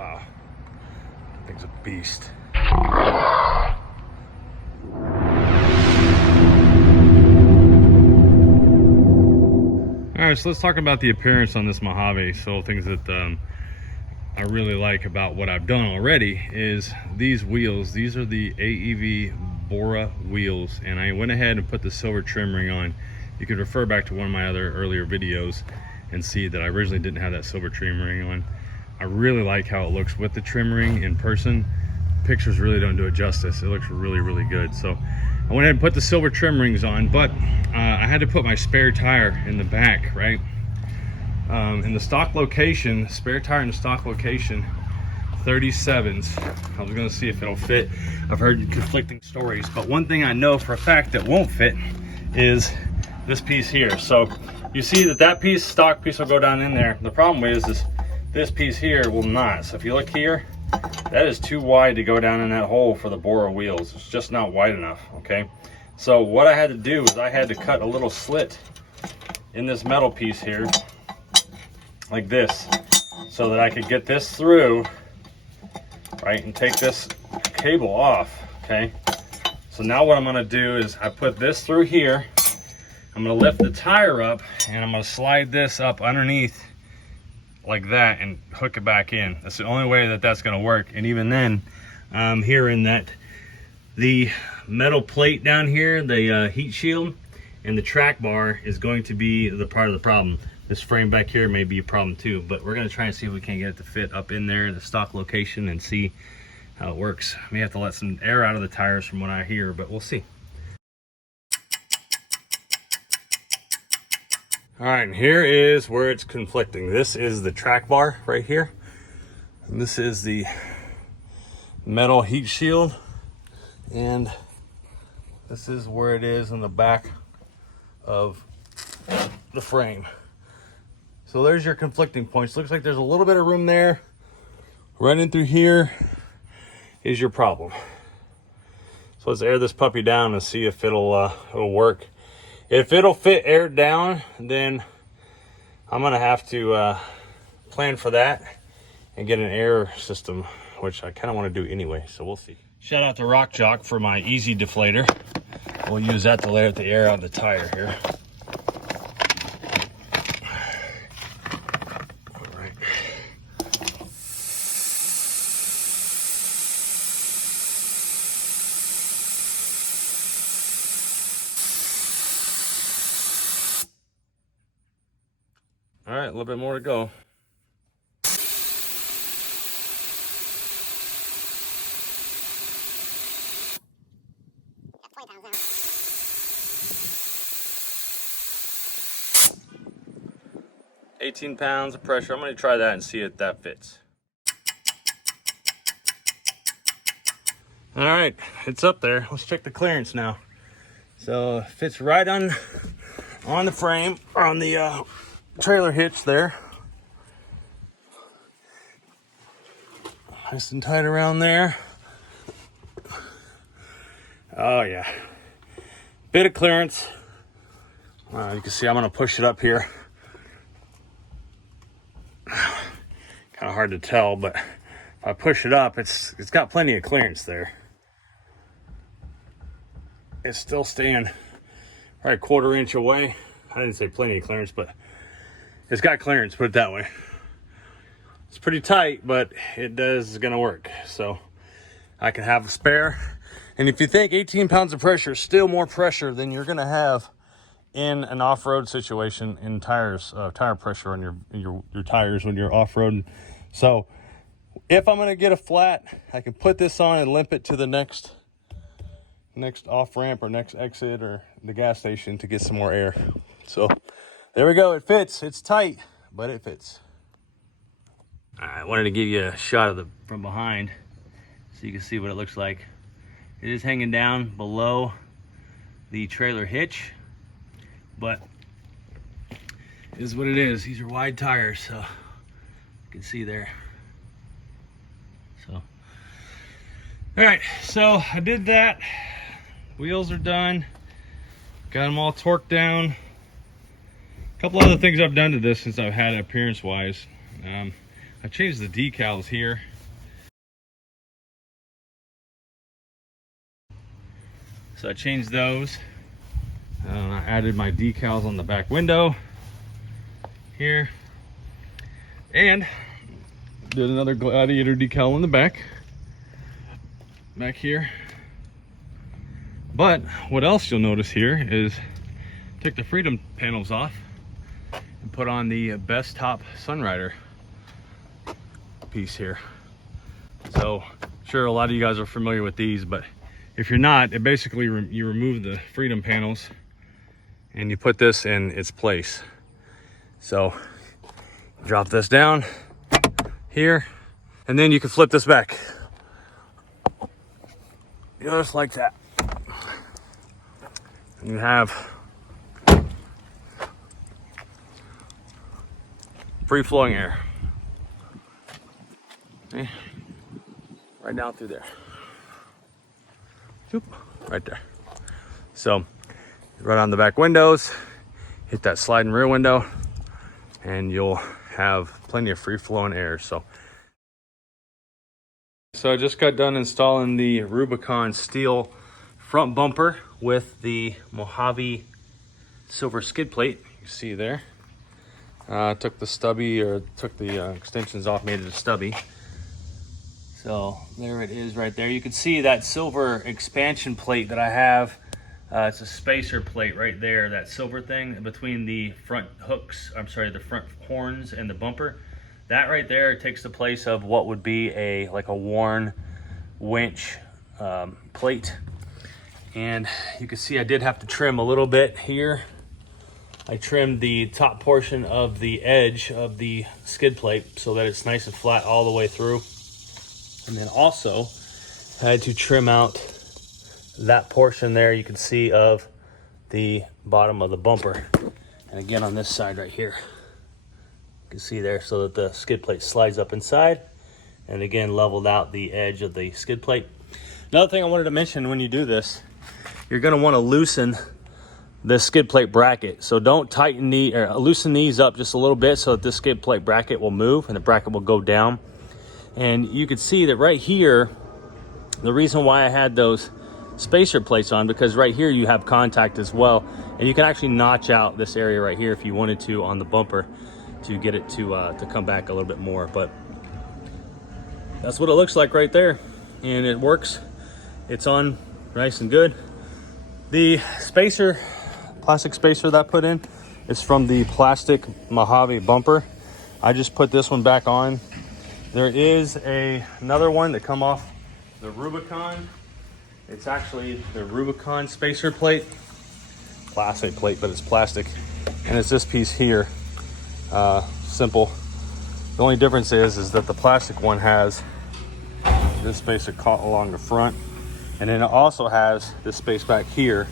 Wow, that thing's a beast. All right, so let's talk about the appearance on this Mojave. So things that I really like about what I've done already is these wheels. These are the AEV Borah wheels, and I went ahead and put the silver trim ring on. You could refer back to one of my other earlier videos and see that I originally didn't have that silver trim ring on. I really like how it looks with the trim ring in person. Pictures really don't do it justice. It looks really, really good. So I went ahead and put the silver trim rings on, but I had to put my spare tire in the back, right? In the stock location, spare tire in the stock location, 37s. I was gonna see if it'll fit. I've heard conflicting stories, but one thing I know for a fact that won't fit is this piece here. So you see that piece, stock piece, will go down in there. The problem is this piece here will not. So if you look here, that is too wide to go down in that hole for the Borah wheels. It's just not wide enough, okay? So what I had to do is I had to cut a little slit in this metal piece here, like this, so that I could get this through, right, and take this cable off, okay? So now what I'm gonna do is I put this through here. I'm gonna lift the tire up and I'm gonna slide this up underneath like that and hook it back in. That's the only way that that's gonna work. And even then, I'm hearing that the metal plate down here, the heat shield and the track bar is going to be the part of the problem. This frame back here may be a problem too, but we're gonna try and see if we can get it to fit up in there, the stock location, and see how it works. I may have to let some air out of the tires from what I hear, but we'll see. All right, and here is where it's conflicting. This is the track bar right here. And this is the metal heat shield. And this is where it is in the back of the frame. So there's your conflicting points. Looks like there's a little bit of room there. Right in through here is your problem. So let's air this puppy down and see if it'll work. If it'll fit aired down, then I'm gonna have to plan for that and get an air system, which I kind of want to do anyway, so we'll see. Shout out to Rock Jock for my easy deflator. We'll use that to let the air out of the tire here. All right. All right, a little bit more to go. £18 pounds of pressure. I'm going to try that and see if that fits. All right, it's up there. Let's check the clearance now. So it fits right on the frame, on the trailer hitch there. Nice and tight around there. Oh yeah, bit of clearance. You can see I'm gonna push it up here. Kind of hard to tell, but if I push it up, it's got plenty of clearance there. It's still staying right a quarter inch away. I didn't say plenty of clearance, but it's got clearance, put it that way. It's pretty tight, but is gonna work. So I can have a spare. And if you think 18 pounds of pressure is still more pressure than you're gonna have in an off-road situation in tires, tire pressure on your tires when you're off-roading. So if I'm gonna get a flat, I can put this on and limp it to the next off-ramp or next exit or the gas station to get some more air. So there we go, it fits. It's tight, but it fits. I wanted to give you a shot of from behind so you can see what it looks like. It is hanging down below the trailer hitch, but it is what it is. These are wide tires, so you can see there. So, all right, so I did that. Wheels are done. Got them all torqued down. A couple other things I've done to this since I've had it appearance-wise. I changed the decals here. So I changed those. I added my decals on the back window here, and did another Gladiator decal on the back here. But what else you'll notice here is took the freedom panels off and put on the Bestop Sunrider piece here. So sure, a lot of you guys are familiar with these, but if you're not, it basically you remove the freedom panels and you put this in its place. So drop this down here, and then you can flip this back just like that. And you have free flowing air. Okay. Right down through there. Right there. So right on the back windows, hit that sliding rear window, and you'll have plenty of free flowing air. So I just got done installing the Rubicon steel front bumper with the Mojave silver skid plate. You see there. Took the extensions off, made it a stubby. So there it is right there. You can see that silver expansion plate that I have. It's a spacer plate right there, that silver thing between the front hooks, the front horns and the bumper. That right there takes the place of what would be like a worn winch plate. And you can see I did have to trim a little bit here. I trimmed the top portion of the edge of the skid plate so that it's nice and flat all the way through. And then also I had to trim out that portion there you can see of the bottom of the bumper. And again on this side right here, you can see there, so that the skid plate slides up inside, and again leveled out the edge of the skid plate. Another thing I wanted to mention, when you do this, you're going to want to loosen the skid plate bracket. So don't tighten loosen these up just a little bit so that this skid plate bracket will move and the bracket will go down. And you can see that right here, the reason why I had those spacer plates on, because right here you have contact as well, and you can actually notch out this area right here if you wanted to on the bumper to get it to come back a little bit more. But that's what it looks like right there, and it works. It's on nice and good. The spacer, plastic spacer that I put in, is from the plastic Mojave bumper. I just put this one back on. There is another one that come off the Rubicon. It's actually the Rubicon spacer plate, plastic plate, but it's plastic, and it's this piece here. Simple. The only difference is that the plastic one has this spacer caught along the front, and then it also has this space back here.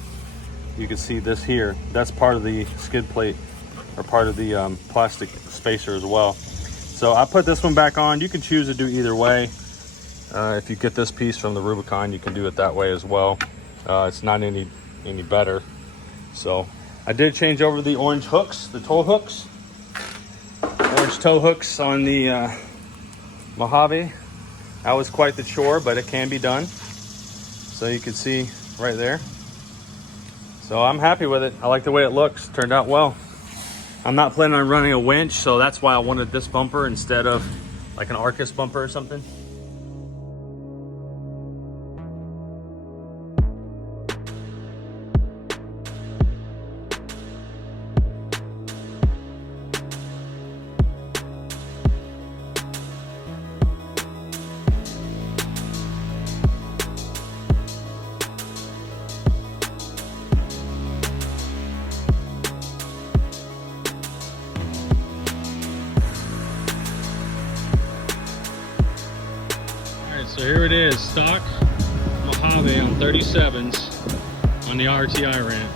You can see this here. That's part of the skid plate, or part of the plastic spacer as well. So I put this one back on. You can choose to do either way. If you get this piece from the Rubicon, you can do it that way as well. It's not any better. So I did change over the orange hooks, the tow hooks. Orange tow hooks on the Mojave. That was quite the chore, but it can be done. So you can see right there. So I'm happy with it. I like the way it looks. Turned out well. I'm not planning on running a winch, so that's why I wanted this bumper instead of like an Armis bumper or something. So here it is, stock Mojave on 37s on the RTI Ram.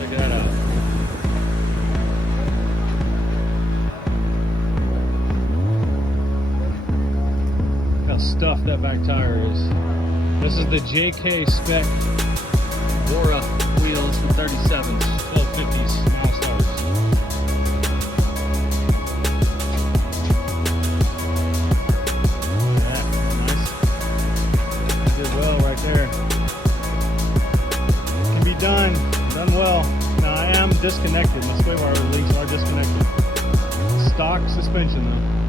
Check that out. Look how stuffed that back tire is. This is the JK spec Borah wheels for 37s, 1250s, Milestars. There. done well. Now I am disconnected. My sway wire links are disconnected. Stock suspension though.